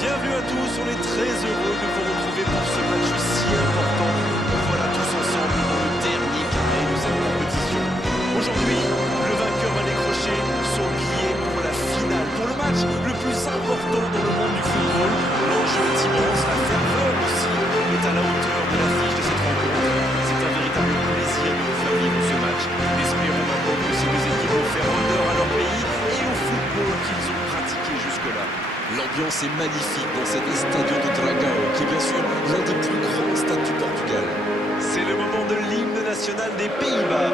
Bienvenue à tous, on est très heureux de vous retrouver pour ce match si important. Voilà tous ensemble dans le dernier carré de cette compétition. Aujourd'hui, le vainqueur va décrocher son billet pour la finale, pour le match le plus important dans le monde du football. L'enjeu est immense, la ferveur aussi est à la hauteur de l'affiche de cette rencontre. C'est un véritable plaisir de vous faire vivre ce match. Espérons maintenant que ces deux équipes vont faire honneur à leur pays et au football qu'ils ont pratiqué jusque-là. L'ambiance est magnifique dans cet Estádio do Dragão, qui est bien sûr l'un des plus grands stades du Portugal. C'est le moment de l'hymne national des Pays-Bas.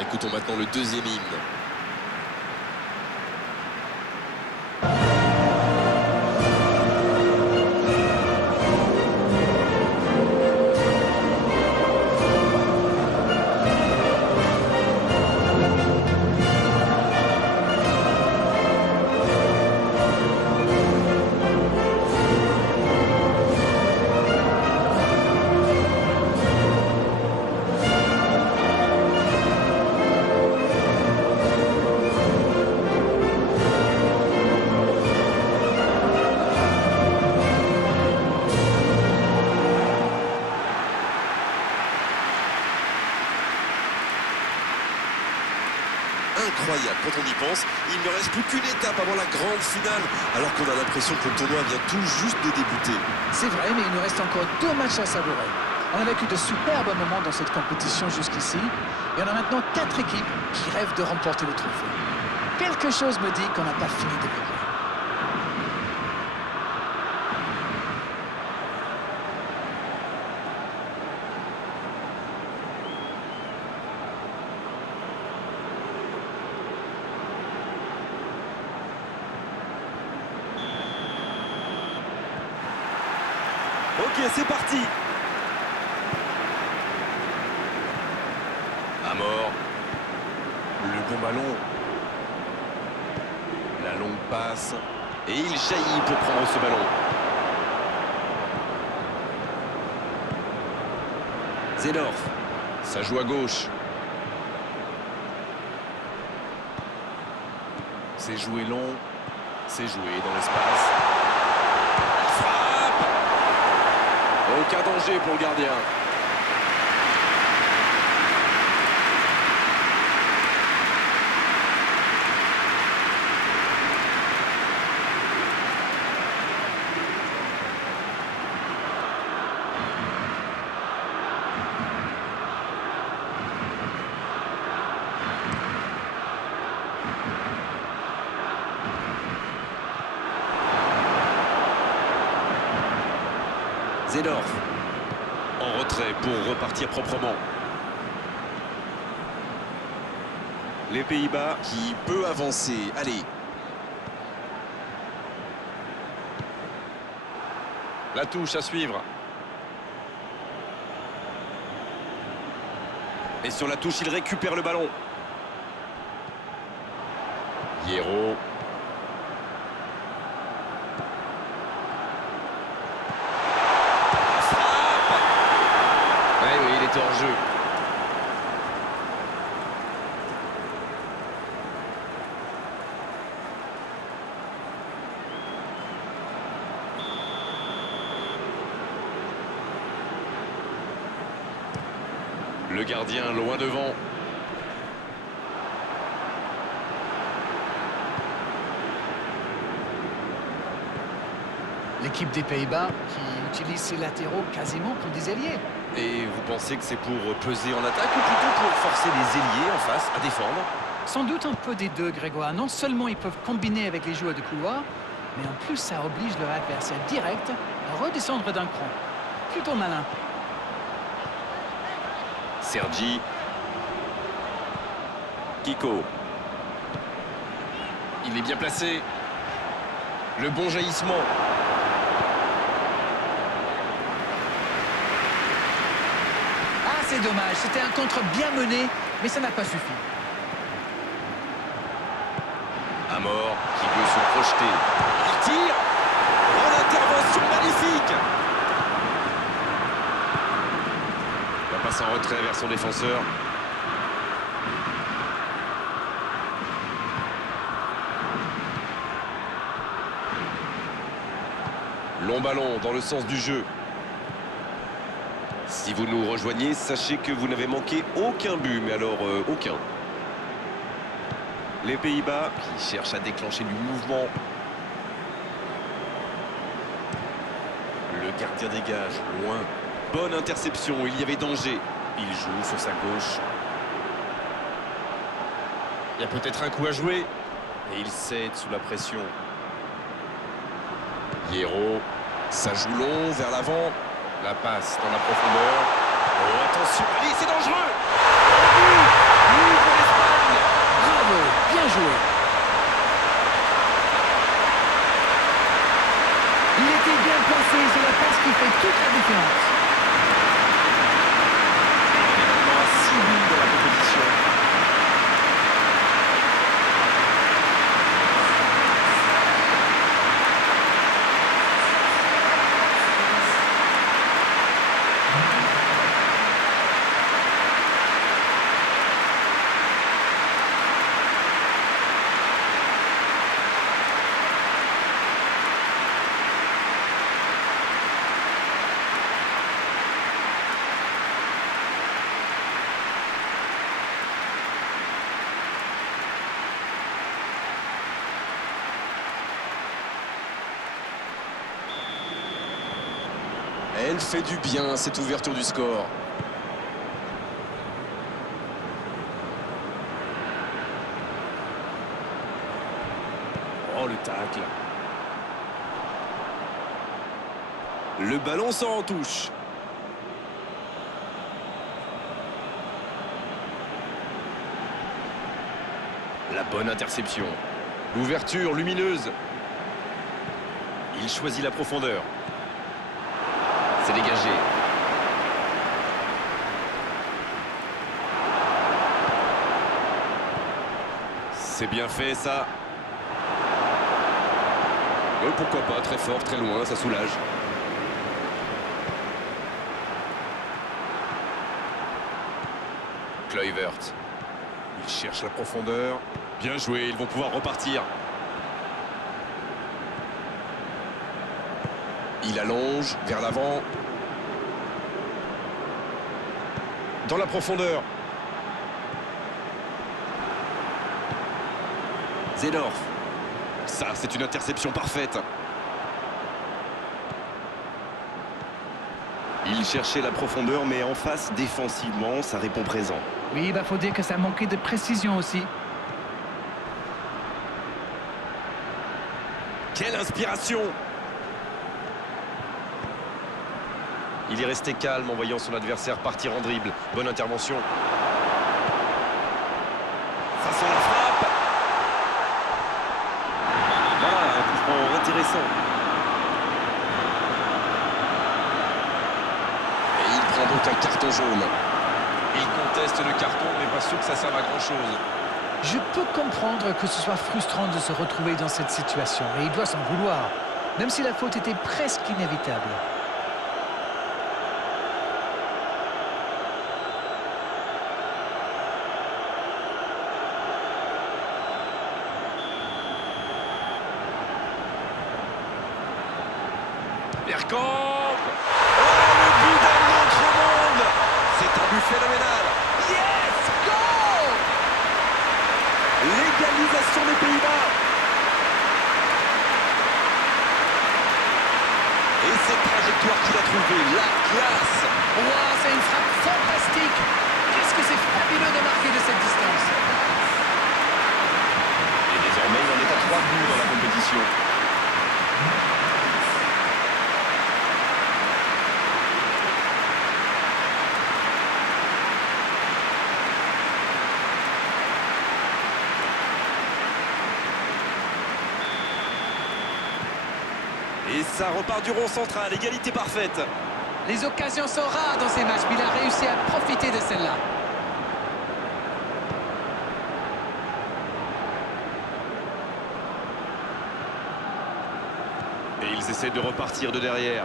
Écoutons maintenant le deuxième hymne. Incroyable quand on y pense, il ne reste plus qu'une étape avant la grande finale, alors qu'on a l'impression que le tournoi vient tout juste de débuter. C'est vrai, mais il nous reste encore 2 matchs à savourer. On a vécu de superbes moments dans cette compétition jusqu'ici, et on a maintenant 4 équipes qui rêvent de remporter le trophée. Quelque chose me dit qu'on n'a pas fini de vivre. Ok, c'est parti. À mort. Le bon ballon. La longue passe. Et il jaillit pour prendre ce ballon. Zedorf. Ça joue à gauche. C'est joué long. C'est joué dans l'espace. Aucun danger pour le gardien. Zedorf. En retrait pour repartir proprement. Les Pays-Bas Qui peut avancer. Allez. La touche à suivre. Et sur la touche, il récupère le ballon. Hierro. Oui, il était hors jeu. Le gardien loin devant. L'équipe des Pays-Bas qui utilise ses latéraux quasiment comme des ailiers. Et vous pensez que c'est pour peser en attaque ou plutôt pour forcer les ailiers en face à défendre? Sans doute un peu des deux, Grégoire. Non seulement ils peuvent combiner avec les joueurs de couloir, mais en plus ça oblige leur adversaire direct à redescendre d'un cran. Plutôt malin. Sergi. Kiko. Il est bien placé. Le bon jaillissement. C'est dommage, c'était un contre bien mené, mais ça n'a pas suffi. Amor qui veut se projeter. Il tire. Oh, l'intervention magnifique. La passe en retrait vers son défenseur. Long ballon dans le sens du jeu. Si vous nous rejoignez, sachez que vous n'avez manqué aucun but, mais alors aucun. Les Pays-Bas qui cherchent à déclencher du mouvement. Le gardien dégage, loin. Bonne interception, il y avait danger. Il joue sur sa gauche. Il y a peut-être un coup à jouer. Et il cède sous la pression. Hierro, ça joue long vers l'avant. La passe dans la profondeur. Oh, attention, allez, c'est dangereux. Oui, pour l'Espagne. Bravo, bien joué. Il était bien placé, c'est la passe qui fait toute la différence. On est maintenant à 6 buts dans la compétition. Elle fait du bien, cette ouverture du score. Oh, le tacle. Le ballon sort en touche. La bonne interception. L'ouverture lumineuse. Il choisit la profondeur. C'est dégagé. C'est bien fait, ça. Pourquoi pas, très fort, très loin, ça soulage. Kluivert. Il cherche la profondeur. Bien joué, ils vont pouvoir repartir. Il allonge vers l'avant. Dans la profondeur. Zedorf. Ça, c'est une interception parfaite. Il cherchait la profondeur, mais en face, défensivement, ça répond présent. Oui, il faut dire que ça manquait de précision aussi. Quelle inspiration! Il est resté calme en voyant son adversaire partir en dribble. Bonne intervention. Ça sent la frappe. Voilà, un coup franc intéressant. Et il prend donc un carton jaune. Il conteste le carton, mais pas sûr que ça serve à grand-chose. Je peux comprendre que ce soit frustrant de se retrouver dans cette situation, mais il doit s'en vouloir, même si la faute était presque inévitable. Bergkamp. Oh, le but d'un autre monde. C'est un but phénoménal. Yes! Goal! L'égalisation des Pays-Bas. Et cette trajectoire qu'il a trouvée, la classe. Wow, c'est une frappe fantastique! Qu'est-ce que c'est fabuleux de marquer de cette distance! Et désormais, il en est à 3 buts dans la compétition. Et ça repart du rond central, égalité parfaite. Les occasions sont rares dans ces matchs, mais il a réussi à profiter de celle-là. Et ils essaient de repartir de derrière.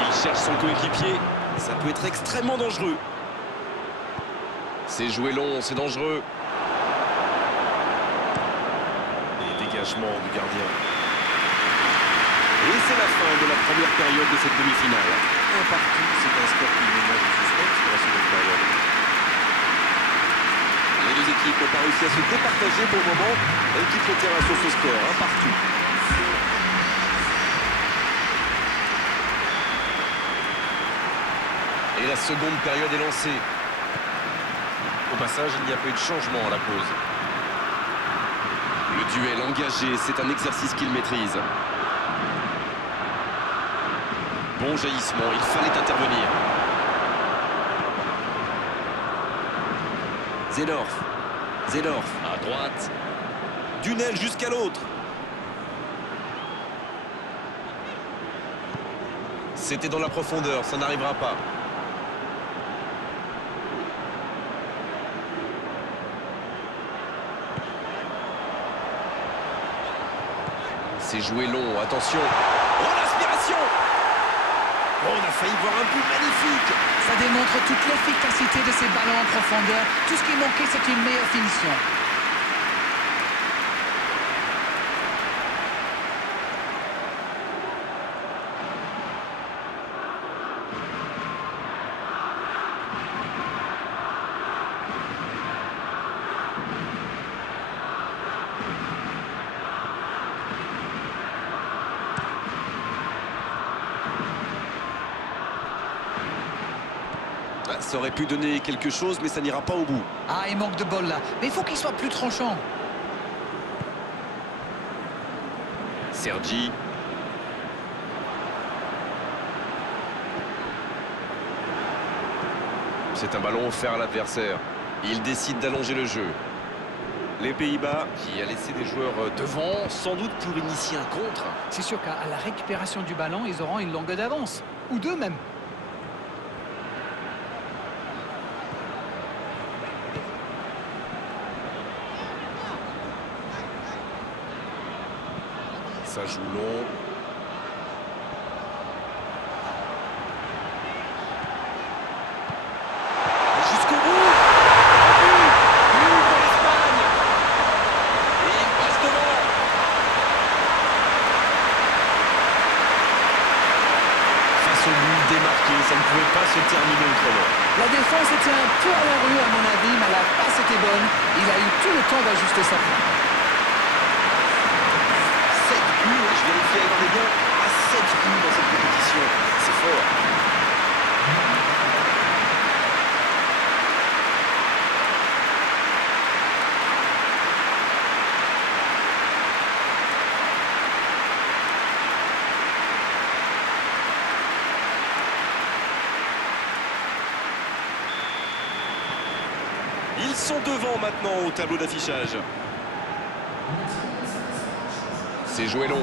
Il cherche son coéquipier. Ça peut être extrêmement dangereux. C'est joué long, c'est dangereux. Et dégagement du gardien. Et c'est la fin de la première période de cette demi-finale. Un partout, c'est un score qui ménage le suspense pour la seconde période. Les deux équipes n'ont pas réussi à se départager pour le moment. Elles quittent le terrain sur ce score, un partout. Et la seconde période est lancée. Au passage, il n'y a pas eu de changement à la pause. Le duel engagé, c'est un exercice qu'il maîtrise. Bon jaillissement, il fallait intervenir. Zedorf, À droite. d'une aile jusqu'à l'autre. C'était dans la profondeur, ça n'arrivera pas. C'est joué long, attention. Oh, l'aspiration! Oh, on a failli voir un but magnifique. Ça démontre toute l'efficacité de ces ballons en profondeur. Tout ce qui manquait, c'est une meilleure finition. Ça aurait pu donner quelque chose, mais ça n'ira pas au bout. Ah, il manque de bol là. Mais il faut qu'il soit plus tranchant. Sergi. C'est un ballon offert à l'adversaire. Il décide d'allonger le jeu. Les Pays-Bas qui a laissé des joueurs devant, sans doute pour initier un contre. C'est sûr qu'à la récupération du ballon, ils auront une longueur d'avance. Ou deux même. Ça joue long. Jusqu'au bout. But pour l'Espagne. Et il passe devant. Face au but démarqué, ça ne pouvait pas se terminer autrement. La défense était un peu à la rue à mon avis, mais la passe était bonne. Il a eu tout le temps d'ajuster sa frappe. 7 buts, je vérifie avec les biens, à 7 buts dans cette compétition. C'est fort. Ils sont devant maintenant au tableau d'affichage. C'est joué long.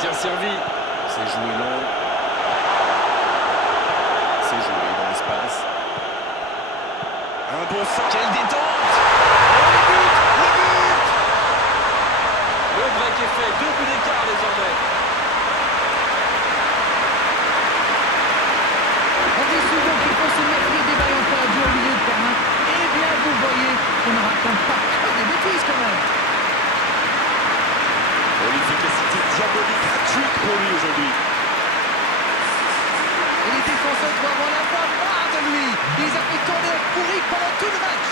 Bien servi. C'est joué long. C'est joué dans l'espace. Un bon centre. Quelle détente! Oh, le but! Le but! Le break est fait. 2 buts d'écart désormais. On dit souvent qu'il faut se méfier des ballons perdus au milieu de terrain. Eh bien, vous voyez, on ne raconte pas que des bêtises quand même. Oh, l'efficacité diabolique, hat-trick pour lui aujourd'hui. Et les défenseurs doivent en avoir marre de lui. Il les a fait tourner en pourri pendant tout le match.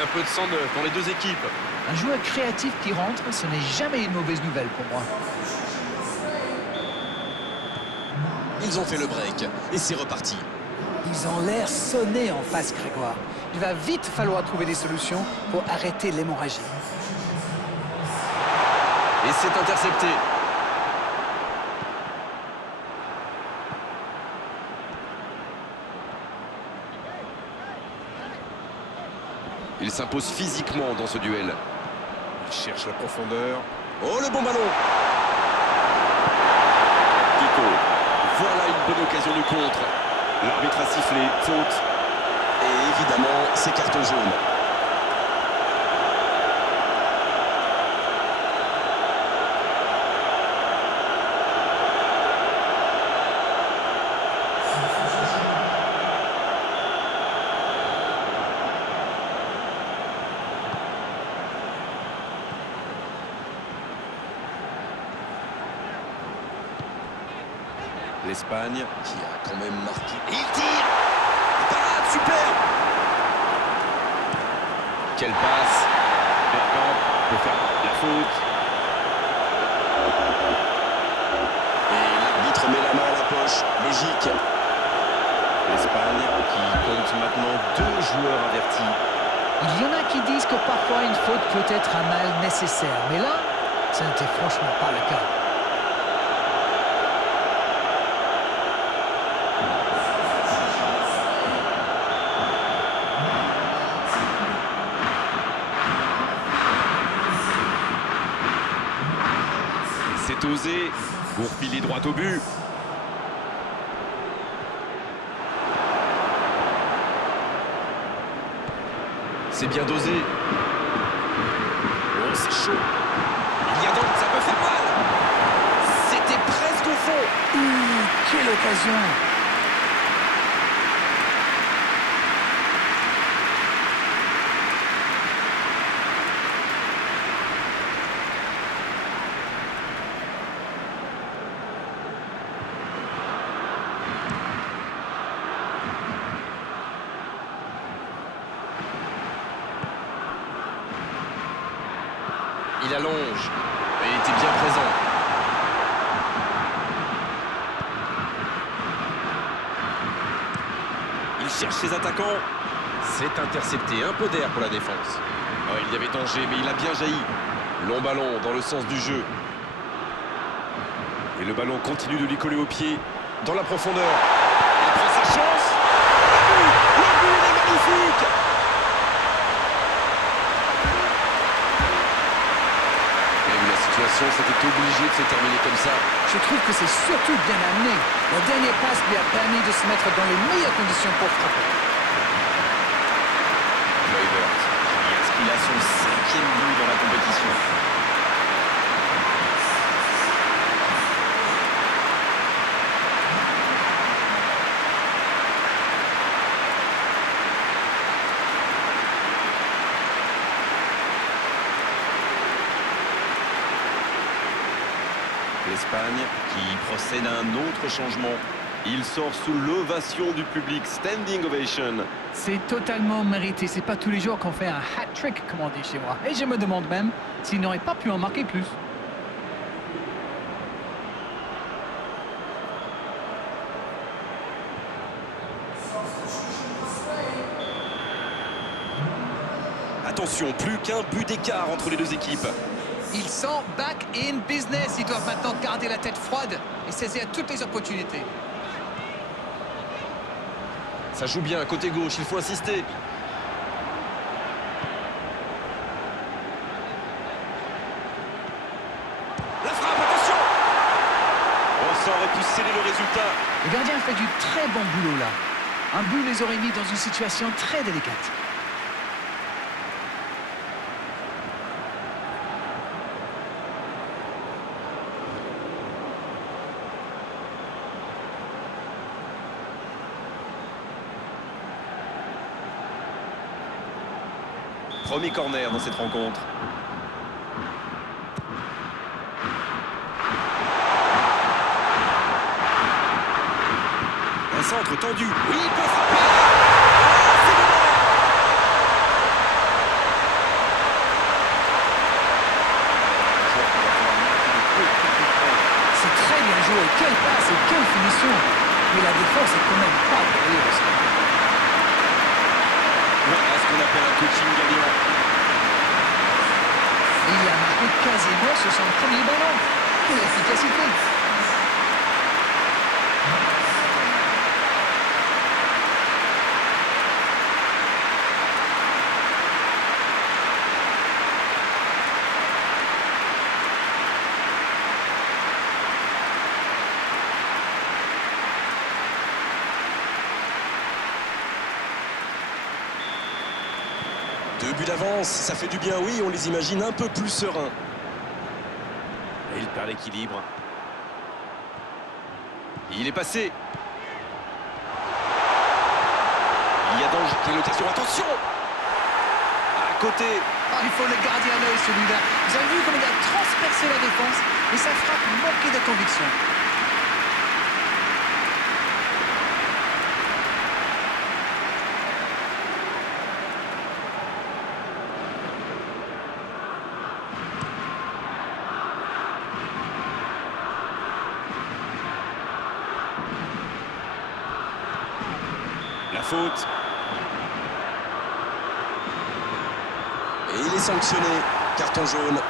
Un peu de sang neuf dans les deux équipes. Un joueur créatif qui rentre, ce n'est jamais une mauvaise nouvelle pour moi. Ils ont fait le break et c'est reparti. Ils ont l'air sonnés en face, Grégoire. Il va vite falloir trouver des solutions pour arrêter l'hémorragie. Et c'est intercepté. Il s'impose physiquement dans ce duel. Il cherche la profondeur. Oh, le bon ballon. Pico. Voilà une bonne occasion de contre. L'arbitre a sifflé, faute. Et évidemment, c'est carton jaune. L'Espagne. Qui a quand même marqué. Et il tire. Parade, super. Quelle passe. Bergkamp peut faire la faute. Et l'arbitre met la main à la poche. Logique. L'Espagne qui compte maintenant 2 joueurs avertis. Il y en a qui disent que parfois une faute peut être un mal nécessaire. Mais là, ça n'était franchement pas le cas. C'est osé. Gourpilé droit au but. C'est bien dosé. Oh, c'est chaud. Il y a donc, ça peut faire mal. C'était presque au fond. Quelle occasion! Il allonge. Et il était bien présent. Il cherche ses attaquants. C'est intercepté. Un peu d'air pour la défense. Oh, il y avait danger, mais il a bien jailli. Long ballon dans le sens du jeu. Et le ballon continue de lui coller au pied. Dans la profondeur. Il prend sa chance. Le but, il est magnifique. C'était obligé de se terminer comme ça. Je trouve que c'est surtout bien amené. La dernière passe lui a permis de se mettre dans les meilleures conditions pour frapper. Kluivert, qui inscrit là son 5e but dans la compétition. L'Espagne qui procède à un autre changement. Il sort sous l'ovation du public, standing ovation. C'est totalement mérité. C'est pas tous les jours qu'on fait un hat-trick, comme on dit chez moi. Et je me demande même s'il n'aurait pas pu en marquer plus. Attention, plus qu'un but d'écart entre les deux équipes. Ils sont back in business. Ils doivent maintenant garder la tête froide et saisir toutes les opportunités. Ça joue bien, côté gauche, il faut insister. La frappe, attention. Oh, ça aurait pu sceller le résultat. Le gardien fait du très bon boulot là. Un but les aurait mis dans une situation très délicate. Premier corner dans cette rencontre. Un centre tendu. Oui, il peut frapper. Oh, c'est devant. C'est très bien joué. Quelle passe et quelle finition. Mais la défense est quand même pas périlleuse. il a marqué quasiment sur son premier ballon. Quelle efficacité! Deux buts d'avance, ça fait du bien, oui, on les imagine un peu plus sereins. Et il perd l'équilibre. Il est passé. Il y a danger. Quelle occasion, attention! À côté. Ah, il faut le garder à l'œil celui-là. Vous avez vu comme il a transpercé la défense et sa frappe manquait de conviction. La faute. Et il est sanctionné, carton jaune.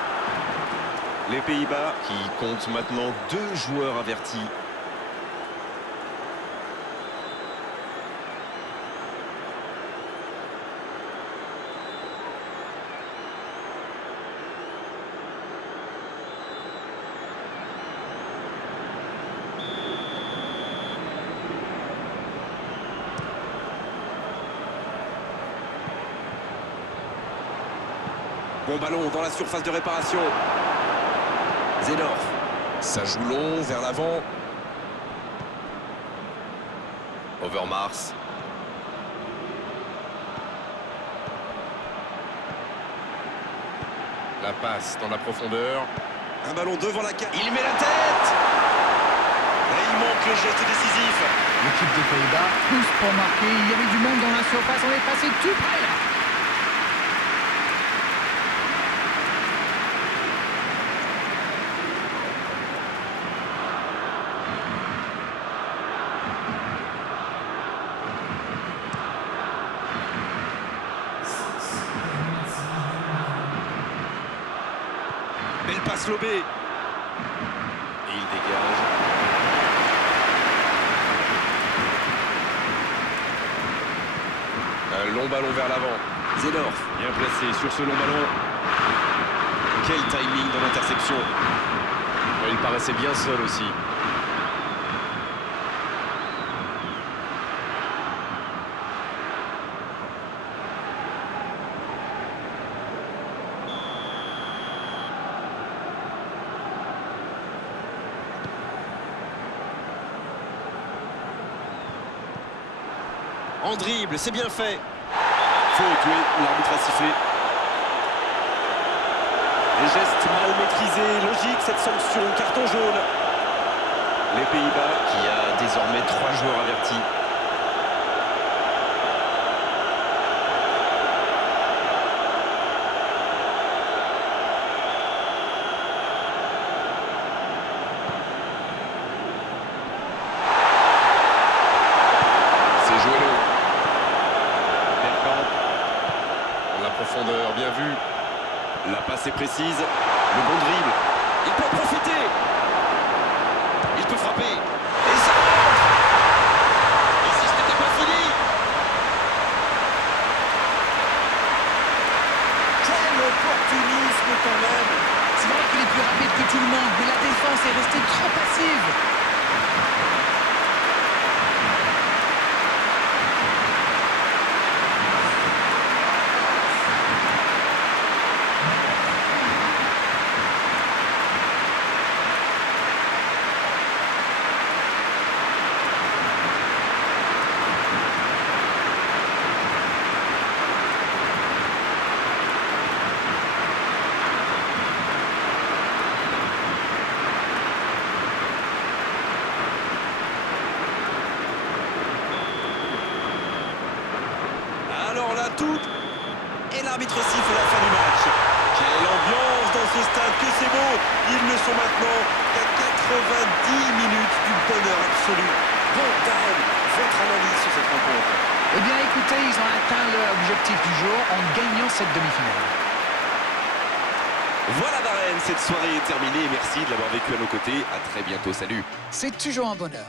Les Pays-Bas qui comptent maintenant 2 joueurs avertis. Bon ballon dans la surface de réparation. Zedorf. Ça joue long, vers l'avant. Overmars. La passe dans la profondeur. Un ballon devant la cage. Il met la tête. Et il manque le geste décisif. L'équipe des Pays-Bas pousse pour marquer. Il y avait du monde dans la surface. On est passé tout près là. Belle passe lobée. Et il dégage. Un long ballon vers l'avant. Zedorf, bien placé sur ce long ballon. Quel timing dans l'interception. Il paraissait bien seul aussi. En dribble, c'est bien fait. Faute, oui, l'arbitre a sifflé. Les gestes mal maîtrisés, logique cette sanction, carton jaune. Les Pays-Bas qui a désormais 3 joueurs avertis. C'est joué long. Bergkamp. La profondeur, bien vu. La passe est précise. Le bon dribble. Il peut en profiter. Il peut frapper. Et ça rentre. Et si ce n'était pas fini. Quel opportunisme quand même. C'est vrai qu'il est plus rapide que tout le monde, mais la défense est restée trop passive. Alors là, tout. Et l'arbitre siffle la fin du match. Quelle ambiance dans ce stade, que c'est beau. Ils ne sont maintenant qu'à 90 minutes du bonheur absolu. Bon, Darren, votre analyse sur cette rencontre? Eh bien écoutez, ils ont atteint leur objectif du jour en gagnant cette demi-finale. Voilà Darren, cette soirée est terminée. Merci de l'avoir vécu à nos côtés. À très bientôt, salut. C'est toujours un bonheur.